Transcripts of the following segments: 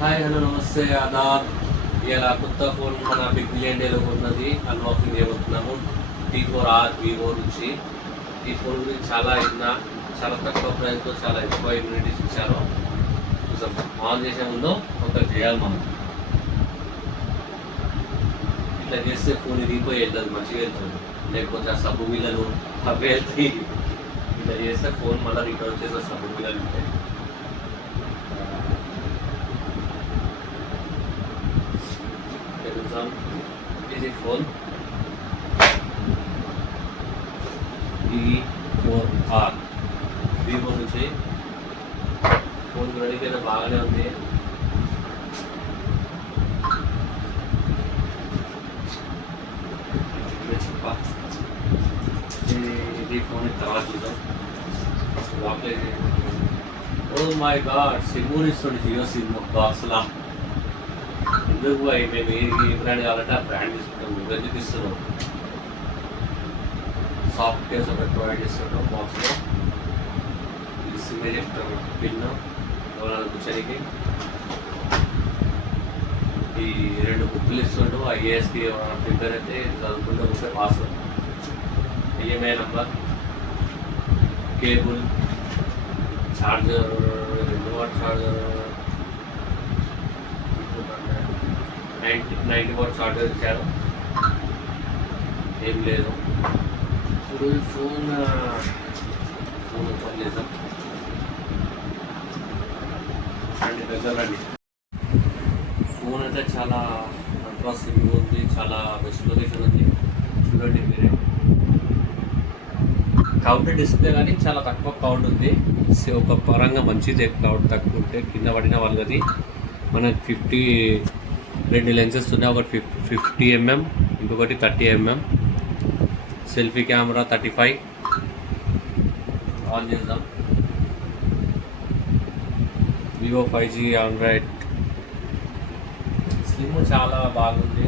Hi hello నమస్తే ఆదాబ్. ఇలా కొత్త ఫోన్ మన బిగ్ బిలియన్ డేలో ఉన్నది, అన్బాక్సింగ్ చేయబోతున్నాము. T4R వివో నుంచి. ఈ ఫోన్ గురించి చాలా విన్నా, చాలా తక్కువ ప్రైస్తో చాలా ఎక్కువ ఇమ్యూనిటీస్ ఇచ్చారు. చూసాం. ఆన్ చేసే ముందు ఒకటి చేయాలి మనం. ఇట్లా చేస్తే ఫోన్ ఇరిగిపోయి వెళ్తుంది, మంచిగా వెళ్తుంది. లేకపోతే ఆ సబ్బు మిల్లలు అవి వెళ్తాయి. ఇట్లా చేస్తే ఫోన్ మళ్ళీ రికవర్ చేసే సబ్బు మిల్లలు ఉంటాయి. ఇది ఫోన్ T4R వివో నుంచి. ఫోన్ చూడడానికి బాగానే ఉంది. ఇది ఫోన్ తర్వాత చూద్దాం. ఫస్ట్ బాక్లేదు. ఓ మై గాడ్, సిమ్ ఇస్తుంది, జియో సిమ్ బాక్స్లా. ఎందుకు మేము ఏ బ్రాండ్ కావాలంటే ఆ బ్రాండ్ తీసుకుంటాం. ఎందుకు ఇస్తున్నాం? సాఫ్ట్వేర్స్ ఒకటి ప్రొవైడ్ చేస్తుంటాం బాక్స్లో. ఇది సిమ్ చెప్తాం, పిన్ ఎవరైనా కూర్చోనికి. ఈ 2 బుక్లు ఇస్తుంటాం. ఐఏఎస్కి ఎవరైనా ప్రిపేర్ అయితే చదువుకుంటూ ఉంటే pass. EMI number, cable, charger, 2 what charger, 90 what charger ఇచ్చారు. ఏం లేదు. ఇప్పుడు ఈ ఫోన్ ఓపెన్ చేద్దాం. రండి, దగ్గర రండి. ఫోన్ అయితే చాలా అట్రాసిటీ ఉంది, చాలా బెస్ట్ లొకేషన్ ఉంది. చూడండి మీరే. కౌంట్ డిస్ప్లే కానీ చాలా తక్కువ కౌంట్ ఉంది. ఒక పరంగా మంచిది. కౌంట్ తక్కువ ఉంటే కింద పడిన వాళ్ళది. మనకి 2 లెన్సెస్ ఉన్నాయి. ఒకటి 50 mm, ఇంకొకటి 30 mm. Selfie camera 35. ఆన్ చేద్దాం. Vivo 5G Android. స్లిమ్ చాలా బాగుంది.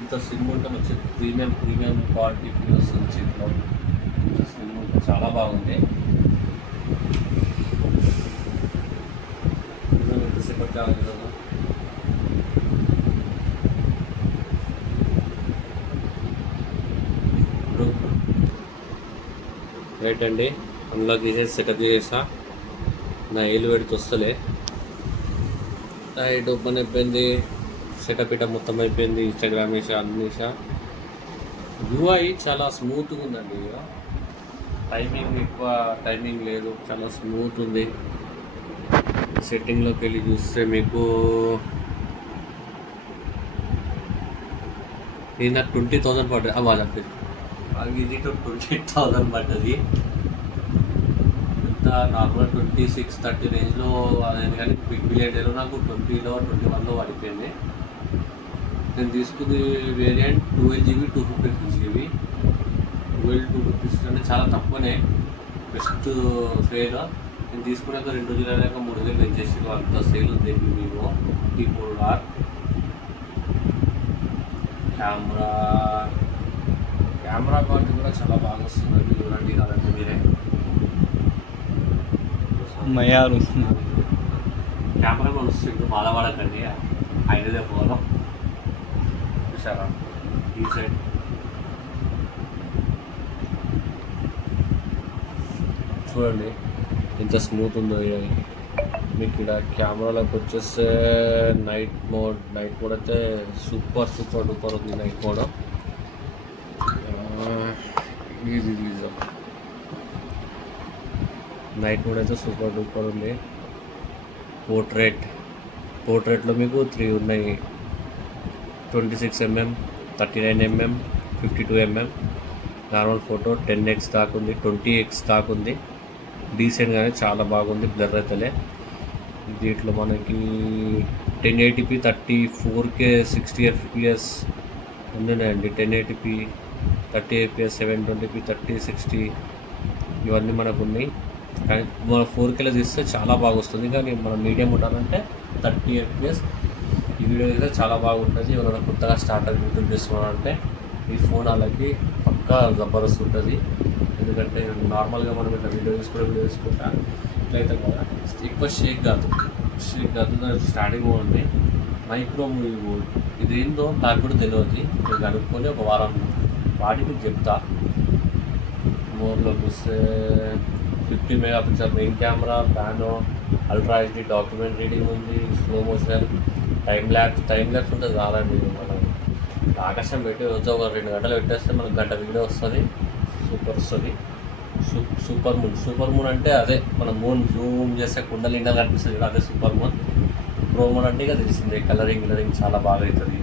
ఇంత స్లిమ్ ఉంటే మంచి ప్రీమియం క్వాలిటీ ఫీల్స్ చేతిలో. ఇంత స్లిమ్ ఉంటే చాలా బాగుంది. రైట్ అండి, అన్లాక్ చేసేసి సెటప్ చేసా. నా ఏలు పెడితే వస్తలే. రైట్, ఓపెన్ అయిపోయింది. సెటప్ ఇట మొత్తం అయిపోయింది. ఇన్స్టాగ్రామ్ వేసా, అన్ని వేసా. యూఐ చాలా స్మూత్గా ఉందండి. టైమింగ్ లేదు, చాలా స్మూత్ ఉంది. సెట్టింగ్లోకి వెళ్ళి చూస్తే మీకు ఇది నాకు 20,000 పడ్డది. అవ్వాలి ఇది 20,000 పడ్డది. ఇంత నార్మల్ 26-30 రేంజ్లో అదేంటి, కానీ బిగ్ బిలియన్ డేలో నాకు 20లో 21లో పడిపోయింది. నేను తీసుకుంది వేరియంట్ 12GB 256GB. 256 అంటే చాలా తక్కువనే, బెస్ట్ సేల్. నేను తీసుకున్నాక 2 రోజులు అయినాక 3 రోజులు పెంచేసి అంత సేల్ ఉంది. Vivo T4R. కెమెరా క్వాలిటీ కూడా చాలా బాగా వస్తుంది. చూడండి, కాదంటే మీరే కెమెరా కూడా వస్తుంది. బాధపడకండి, అయినదే ఫోన్. చూసారా ఈ సైడ్? చూడండి ఎంత స్మూత్ ఉందో. మీకు ఇక్కడ కెమెరాలోకి వచ్చేస్తే నైట్ మోడ్ అయితే సూపర్ డూపర్ ఉంది. నైట్ మోడ్ అయితే సూపర్ డూపర్ ఉంది. పోర్ట్రేట్లో మీకు 3 ఉన్నాయి. 26mm, 39mm, 52mm. Normal photo 10x దాకా ఉంది, 20x దాకా ఉంది. డీసెంట్గానే చాలా బాగుంది. బ్లర్ అయితేలే. దీంట్లో మనకి 1080p 34K 60 FPS ఉన్నాయండి. 1080p 30 FPS 720p 30 60 ఇవన్నీ మనకు ఉన్నాయి. కానీ మన 4Kలో తీస్తే చాలా బాగా వస్తుంది. కానీ మనం మీడియం ఉండాలంటే 30 FPS. ఈ వీడియో అయితే చాలా బాగుంటుంది. ఎవరైనా కొత్తగా స్టార్టర్ యూట్యూబ్ చేస్తున్నారంటే ఈ ఫోన్ వాళ్ళకి పక్కా జబర్దస్త్ ఉంటుంది. ఎందుకంటే నార్మల్గా మనం ఇట్లా వీడియో తీసుకుంటా అయితే కదా ఎక్కువ షేక్ కాదు స్టార్టింగ్ ఉంది మైక్రో మూవీ మోడ్. ఇది ఏందో నాకు కూడా తెలియదు. నేను కనుక్కొని ఒక వారం వాటికి చెప్తా. మోర్లోకి వస్తే 50 mega pixel main camera, ప్యానో, ultra HD document reading ఉంది, స్లో మోషన్, టైం ల్యాబ్స్ ఉంటుంది కాదండి. మనం ఆకాశం పెట్టి వచ్చి ఒక 2 గంటలు పెట్టేస్తే మనకు గంట వీడియో వస్తుంది. సూపర్ వస్తుంది. సూపర్ మూన్ అంటే అదే మన మూన్ జూమ్ చేస్తే కుండలు ఇండా కనిపిస్తుంది కదా, అదే సూపర్ మూన్. ప్రో మూన్ అంటే ఇక తెలిసిందే, కలరింగ్ చాలా బాగా అవుతుంది.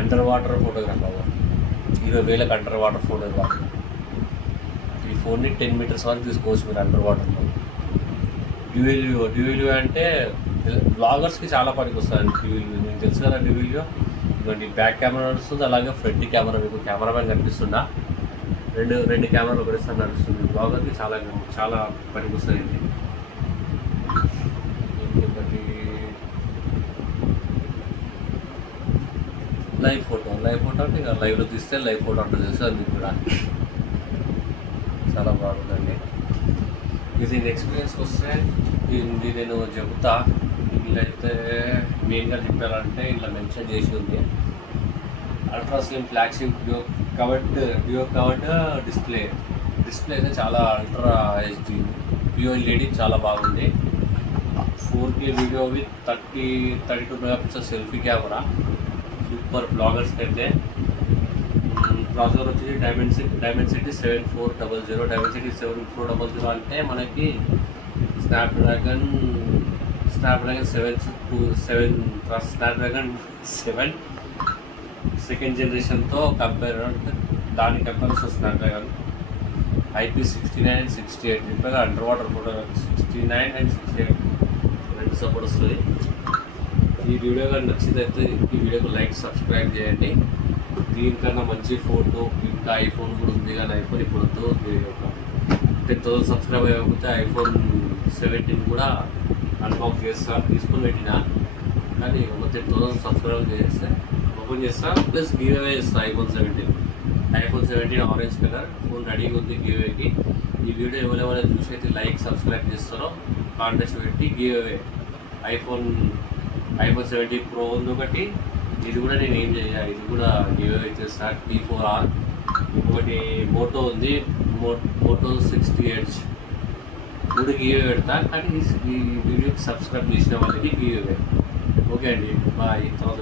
అండర్ వాటర్ ఫోటోగ్రాఫర్ 20,000కి అండర్ వాటర్ ఫోటోగ్రాఫర్. ఈ ఫోన్ని 10 మీటర్స్ వరకు తీసుకోవచ్చు మీరు అండర్ వాటర్లో. డ్యూయల్ అంటే బ్లాగర్స్కి చాలా పనికి వస్తుంది. డ్యూయల్ మీకు తెలుసు కదా. డ్యూయల్ ఇటువంటి బ్యాక్ కెమెరా నడుస్తుంది, అలాగే ఫ్రంట్ కెమెరా. మీకు కెమెరామెన్ కనిపిస్తుందా? రెండు కెమెరాలు ఒకటేసారి నడుస్తుంది. బ్లాగర్కి చాలా పనికి వస్తుంది ఇది. ఇంకొకటి లైవ్ ఫోటో అంటే ఇక లైవ్లో తీస్తే లైవ్ ఫోటో అంటే తెలుస్తుంది మీకు కూడా. చాలా బాగుందండి. ఇది ఎక్స్పీరియన్స్కి వస్తే ఇది నేను చెబుతా. వీళ్ళైతే మెయిన్గా చెప్పారంటే ఇలా మెన్షన్ చేసి ఉంది, ultra slim flagship dew covered display అయితే చాలా అల్ట్రా హెచ్డి POLED చాలా బాగుంది. 4K video with 32 mega pixel selfie camera. Super బ్లాగర్స్కి అయితే. ప్రాసెసర్ వచ్చేసి డైమెన్సిటీ 7400. డైమెన్సిటీ 7400 అంటే మనకి స్నాప్డ్రాగన్ 7 సెకండ్ జనరేషన్తో దాని కంపారిజన్ స్నాప్డ్రాగన్ IP69 and 68. ఇప్పుడు అండర్ వాటర్ ఫోటో 69 and 68 రెండు సపోర్ట్ వస్తుంది. ఈ వీడియో కానీ నచ్చితే ఈ వీడియోకి లైక్, సబ్స్క్రైబ్ చేయండి. దీనికన్నా మంచి ఫోటో ఇంకా ఐఫోన్ కూడా ఉంది, కానీ ఐఫోన్ ఇప్పుడు వద్దు. 10,000 సబ్స్క్రైబ్ అయ్యకపోతే iPhone 17 కూడా అన్బాక్స్ తీసుకొని పెట్టిన. కానీ 10,000 సబ్స్క్రైబ్ చేస్తే ఓపెన్ చేస్తా, ప్లస్ గివ్ అవే చేస్తా. iPhone 17 ఆరెంజ్ కలర్ ఫోన్ రెడీగా ఉంది గివ్ అవేకి. ఈ వీడియో ఎవరెవరైనా చూసి అయితే లైక్, సబ్స్క్రైబ్ చేస్తారో కాంటెస్ట్ పెట్టి గివ్ అవే iPhone 17 Pro ఉంది ఒకటి. ఇది కూడా నేను ఏం చేయాలి, ఇది కూడా గివ్ అవే చేస్తా. T4R. ఇంకొకటి మోటో ఉంది, మోటో 60H. 3 గివ్ అవే పెడతా. కానీ ఈ వీడియోకి సబ్స్క్రైబ్ చేసిన వాళ్ళకి గివ్ అవే. ఓకే అండి, బాయ్. తర్వాత